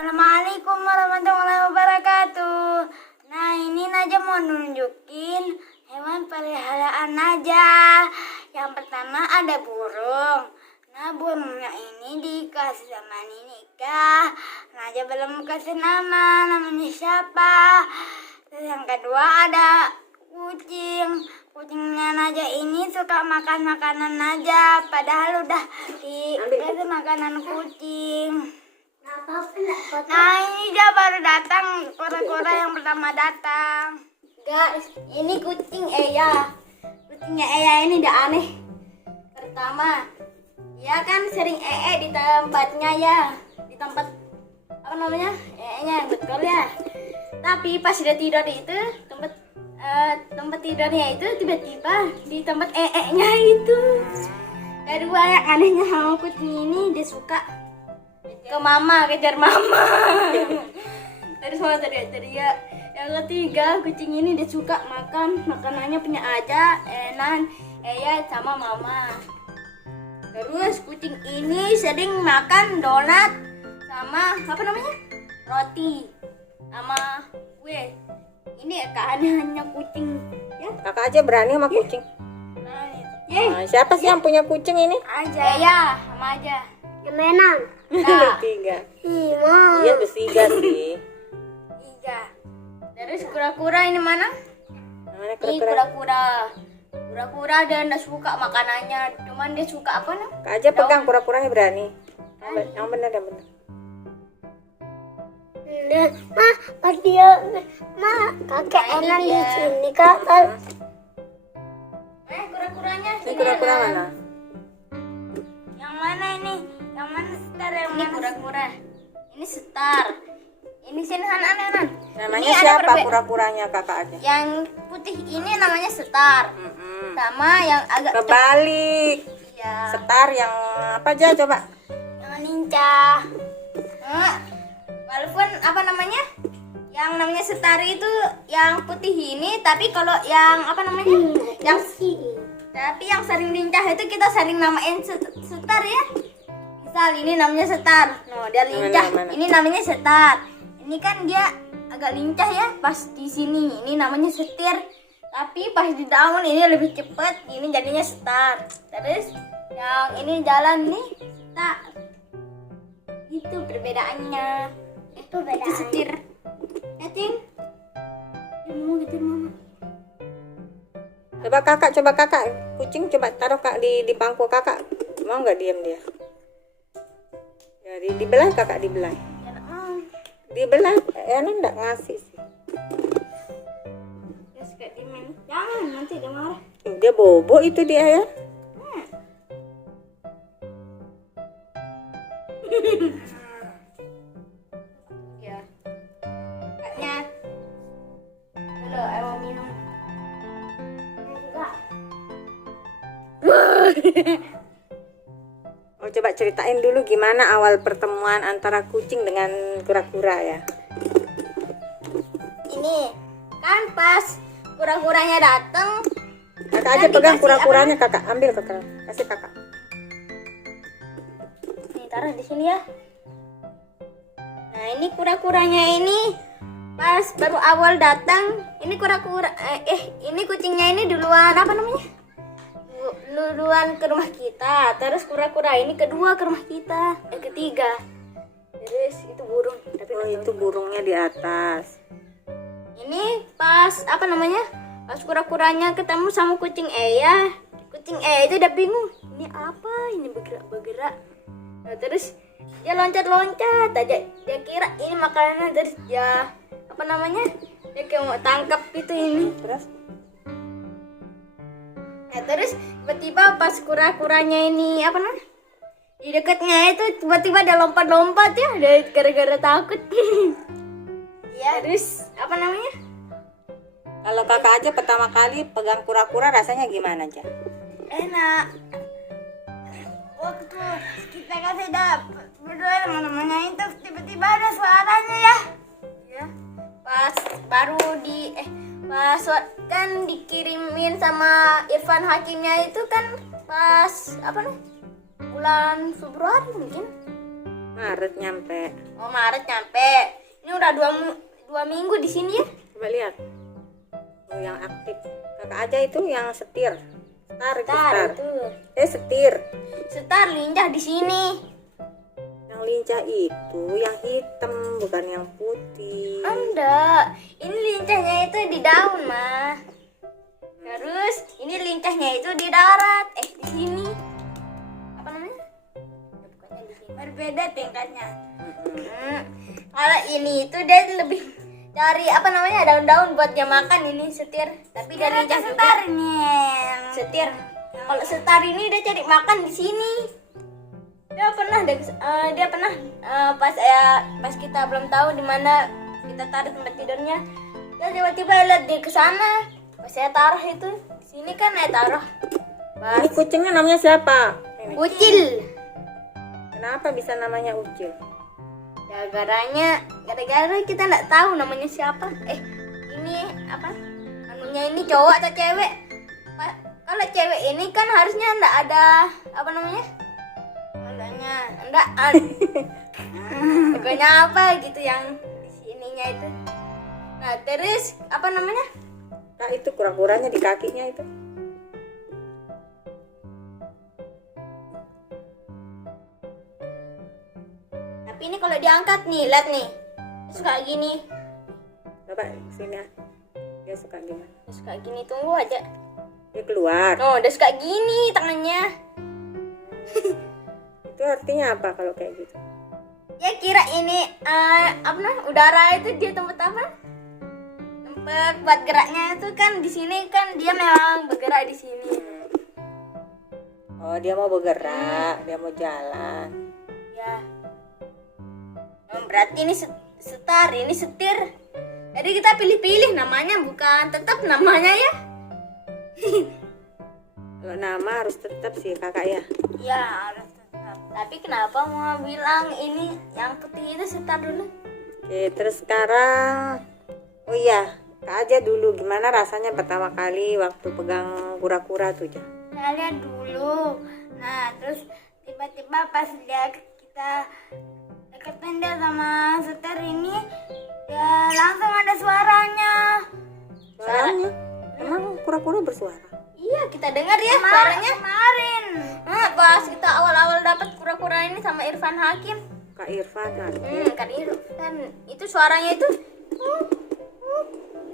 Assalamualaikum warahmatullahi wabarakatuh. Nah, ini Najwa mau nunjukin hewan peliharaan Najwa. Yang pertama ada burung. Nah, burungnya ini dikasih sama Ninika. Najwa belum kasih namanya siapa. Terus yang kedua ada kucing. Kucingnya Najwa ini suka makan makanan Najwa, padahal udah dikasih makanan kucing. Nah, ini dia baru datang, kura-kura yang pertama datang. Guys, ini kucing Eya. Kucingnya Eya ini udah aneh. Pertama, dia kan sering di tempatnya ya, di tempat apa namanya, nya betul ya. Tapi pas dia tidur itu tempat tidurnya itu tiba-tiba di tempat nya itu. Kedua yang anehnya sama kucing ini, dia suka ke mama, kejar mama. Terus mama teriak-teriak. Yang ketiga, kucing ini dia suka makan makanannya punya aja, enak, Eya sama mama. Terus kucing ini sering makan donat sama apa namanya, roti sama kue. Ini keanehannya kucing ya. Kakak aja berani sama kucing. Nah, siapa sih yang punya kucing ini? Aja. Eya sama aja. Kemenan. Nah, Bertiga. Iya. Iya bertiga sih. tiga. Terus kura-kura ini mana? Namanya Ini kura-kura. kura-kura. Kura-kura dia nggak suka makanannya, cuman dia suka apa nih? Kak aja pegang kura-kuranya berani. Yang benar, yang benar. Pas dia, kakek enak di sini kakak. Kura-kuranya. Ini kura-kura mana? Yang mana ini? Yang mana setar yang Ini mana? kura-kura. Ini setar. Ini sinahan aneh. Namanya Ini ada siapa kura-kuranya kakak aja? Yang putih ini namanya setar. Sama yang agak Kebalik. Iya. Setar yang apa aja coba? Yang lincah. Walaupun apa namanya? Yang namanya setar itu yang putih ini, tapi kalau yang apa namanya? Tapi yang sering lincah itu kita sering namain setar ya. Misal ini namanya setar. No, dia lincah. Mana? Ini namanya setar. Ini kan dia agak lincah ya pas di sini. Ini namanya setir. Tapi pas di daun ini lebih cepat. Ini jadinya setar. Terus yang ini jalan nih setar. Itu perbedaannya. Itu beda. Itu setir. Ya, Ting? Dia mau getir mama. Coba kakak. Kucing coba taruh kak di pangku kakak. Mau nggak diam dia? Ya dibelah kakak dibelah. Dibelah, enak nggak ngasih sih. Ya suka dimain. Jangan nanti dia marah. Tuh, dia bobo itu dia ya. Ya. Kakaknya. Halo, ayo mau minum. Oh, coba ceritain dulu gimana awal pertemuan antara kucing dengan kura-kura ya. Ini kan pas kura-kuranya dateng. Kakak aja Kan pegang dikasih kura-kuranya kakak, ambil kakak, kasih kakak. Nih taruh di sini ya. Nah ini kura-kuranya ini pas baru awal datang. Ini kura-kura ini kucingnya ini duluan apa namanya? Duluan ke rumah kita. Terus kura-kura ini kedua ke rumah kita. Ketiga. Terus itu burung. Tapi Oh, itu burungnya di atas. ini pas apa namanya? Pas kura-kuranya ketemu sama kucing Eya. Kucing Eya itu udah bingung. Ini apa? Ini bergerak-bergerak. Nah, terus dia loncat-loncat aja. Dia kira ini makanan, terus dia apa namanya? Dia kayak mau tangkap gitu ini. Terus? Nah, terus tiba-tiba pas kura-kuranya ini apa namanya? Di dekatnya itu tiba-tiba dia lompat-lompat ya, dari gara-gara takut. Iya, terus apa namanya? Kalau kakak aja pertama kali pegang kura-kura rasanya gimana aja? Enak. Waktu kita kasih berdua teman-temannya itu tiba-tiba ada suaranya ya. Ya. Pas baru pas kan dikirimin sama Irfan Hakimnya itu kan pas apa nih? Bulan Februari mungkin. Maret nyampe. Oh, Maret nyampe. Ini udah 2 minggu di sini ya. Coba lihat. Oh, yang aktif. Kakak aja itu yang setir. Star. Itu. Setir. Setar lincah di sini. Yang lincah itu yang hitam, bukan yang putih. Enggak. Ini lincahnya itu di daun, mah. Terus ini lincahnya itu di darat. Di sini. Apa namanya? Ya, bukannya di sini. Berbeda tingkatnya. Kalau ini itu dia lebih cari apa namanya daun-daun buat dia makan ini setir. Tapi dia lincah juga. Setar ini. Setir. Kalau setar ini dia cari makan di sini. Dia pernah pas kita belum tahu di mana kita taruh tempat tidurnya. Dia tiba-tiba lihat dia ke sana. Pas saya taruh itu di sini kan saya taruh. Ini kucingnya namanya siapa? Ini. Ucil. Kenapa bisa namanya Ucil? Ya gara-gara kita nggak tahu namanya siapa. Ini apa? Anunya ini cowok atau cewek? Kalau cewek ini kan harusnya nggak ada apa namanya? Adanya enggak. Pokoknya apa gitu yang di sininya itu. Nah terus apa namanya? Nah itu kura-kuranya di kakinya itu. Tapi ini kalau diangkat nih, lihat nih. Dia suka gini. Coba sini ya. Dia suka gimana? Dia suka gini, tunggu aja. Dia keluar. Oh, dia suka gini tangannya. Itu artinya apa kalau kayak gitu? Ya kira ini apa namanya? Udara itu dia tempat apa? Tempat buat geraknya itu kan di sini kan dia memang bergerak di sini. Oh, dia mau bergerak, dia mau jalan. Ya. Berarti ini setar, ini setir. Jadi kita pilih-pilih namanya, bukan tetap namanya ya. Kalau nama harus tetap sih kakak ya. Ya harus tetap. Tapi kenapa mau bilang ini yang putih itu setar dulu? Oke, terus sekarang, oh iya, kak aja dulu gimana rasanya pertama kali waktu pegang kura-kura tuh ya? Saya lihat dulu. Nah, terus tiba-tiba pas kita deketin dia sama setir ini, ya langsung ada suaranya. Suaranya? Emang kura-kura bersuara? Iya, kita dengar ya suaranya. Kemarin. Nah, pas kita awal-awal dapat kura-kura ini sama Irfan Hakim. Kak Irfan kan? Kan Irfan. Itu suaranya itu.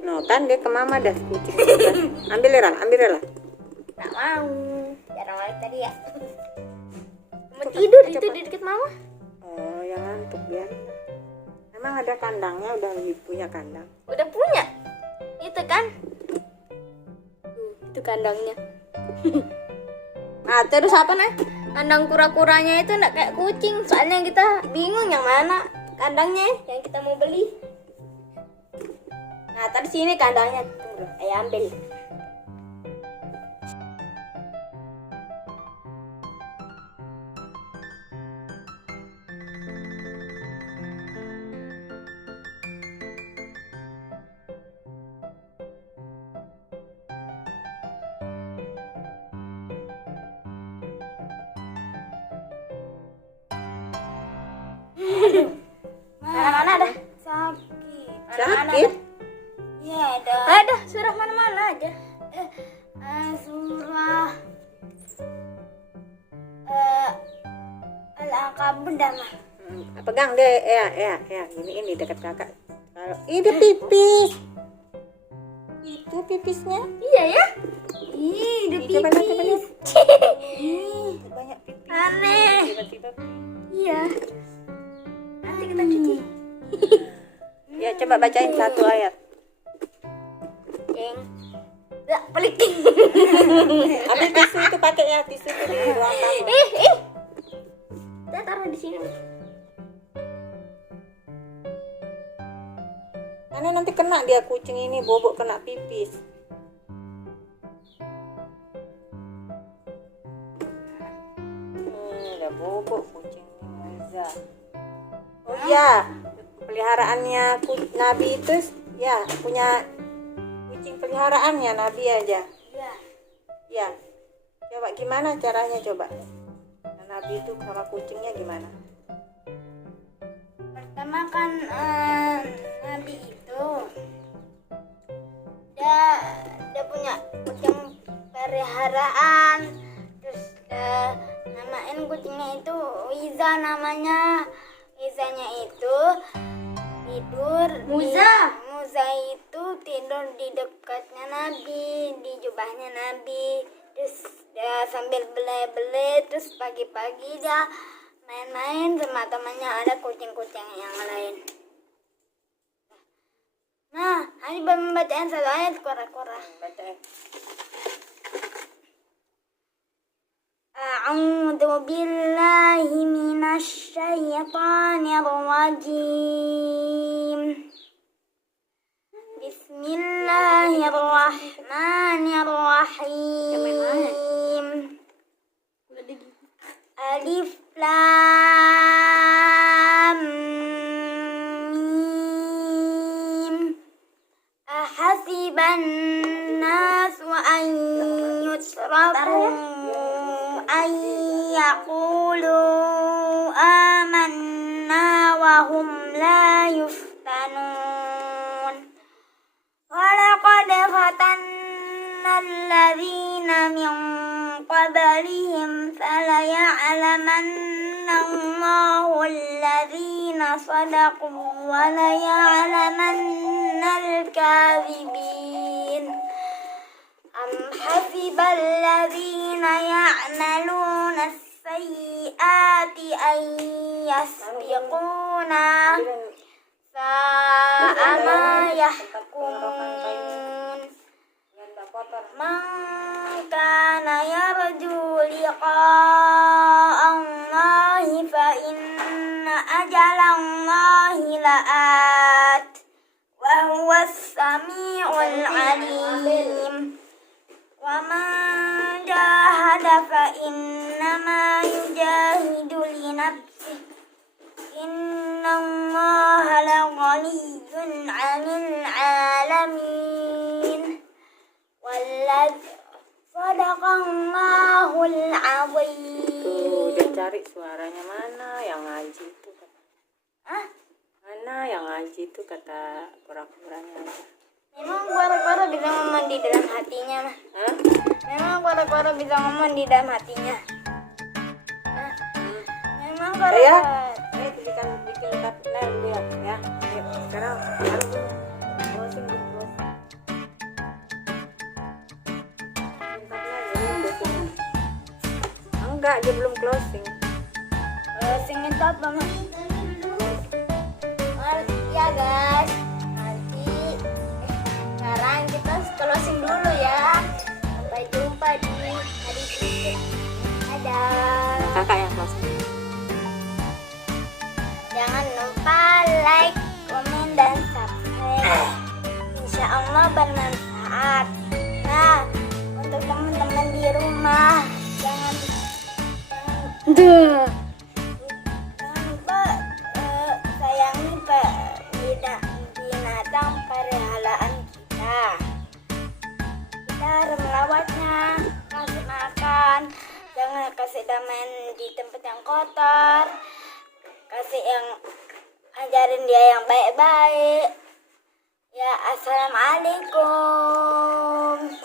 No, kan dia ke mama dah kucing. Ambil ya, Nggak mau. Jarang balik tadi ya. Mau tidur itu di dekat mama. Oh, yang ngantuk biar. Emang ada kandangnya, udah punya kandang. Udah punya. Itu kan. Itu kandangnya. Nah, terus apa nah? Kandang kura-kuranya itu enggak kayak kucing. Soalnya kita bingung yang mana kandangnya yang kita mau beli. Nah, tadi sini kandangnya. Tunggu, ayo ambil. Mana-mana dah. Sakit. Sakit? Iya, ada. Ada surah mana-mana aja. Surah Al-Ankabut dah mah. Pegang deh, ya, ini dekat kakak. Kalau ini pipis, itu pipisnya. Iya ya. Ih, udah Coba lihat. Ih, Banyak pipis. aneh. Tiba-tiba. Iya. Nanti kita cuci. Ya, coba bacain satu ayat. Yang enggak pelik. Ambil tisu itu pakai ya, tisu itu di ruang tamu. Ih. Kita taruh di sini. Karena nanti kena dia kucing ini, bobok kena pipis. Udah bobok kucing Moza. Oh iya, peliharaannya Nabi itu ya punya kucing peliharaannya Nabi aja. Iya. Ya, coba gimana caranya coba? Nabi itu sama kucingnya gimana? kan Nabi itu dia punya kucing peliharaan, terus namain kucingnya itu Wiza namanya. Wizanya itu tidur Muza itu tidur di dekatnya Nabi, di jubahnya Nabi. Terus dia sambil bele-bele, terus pagi-pagi dia main-main sama temannya, ada kucing-kucing yang lain. Nah, Hani membacain satu ayat kora-kora. Baca. A'udzu billahi minasy syaithanir rajim. Bismillahirrahmanirrahim. Alif lam mim. Ahasiban nasu an yusrafu an yaqulu amanna wa hum la yuftanun. Walaqad fatanna alladhina min qablihim falaya'lamanna Allahu alladhina sadaqu wa laya'lamanna al-kadhibin. Am hasibal ladhina ya'maluna as-sayyi'ati an yasbiquna sa'a ma yahkumun. Man kana yarju liqa'a Allahi fa inna ajala Allahi la'at wa huwa as-sami'ul 'alim. Wa man jahada fa innama yujahidu li nafsihi. Inna Allaha laghaniyyun 'anil 'alamin. Walladzi sadaqallahul 'azim. Tuh, dia cari suaranya mana yang ngaji itu. Hah? Mana yang ngaji itu kata kura-kuranya. Memang kura-kura bisa ngomong di dalam hatinya mah. Hah? Memang kura-kura bisa ngomong di dalam hatinya. Hah? Memang Ya, kura-kura. bikin lekat lihat ya. Yuk, sekarang harus closing dulu, closing. Enggak, dia belum closing. Closing itu apa mah? Ya guys, nanti sekarang kita closing dulu ya. Sampai jumpa di hari berikutnya. Dadah. Kakak yang closing. Jangan lupa like, komen, dan subscribe. Insya Allah bermanfaat. Nah, untuk teman-teman di rumah, jangan lupa sayangi binatang peliharaan kita. Kita harus merawatnya, kasih makan, jangan kasih dia main di tempat yang kotor, kasih yang ajarin dia yang baik-baik. Ya, assalamualaikum.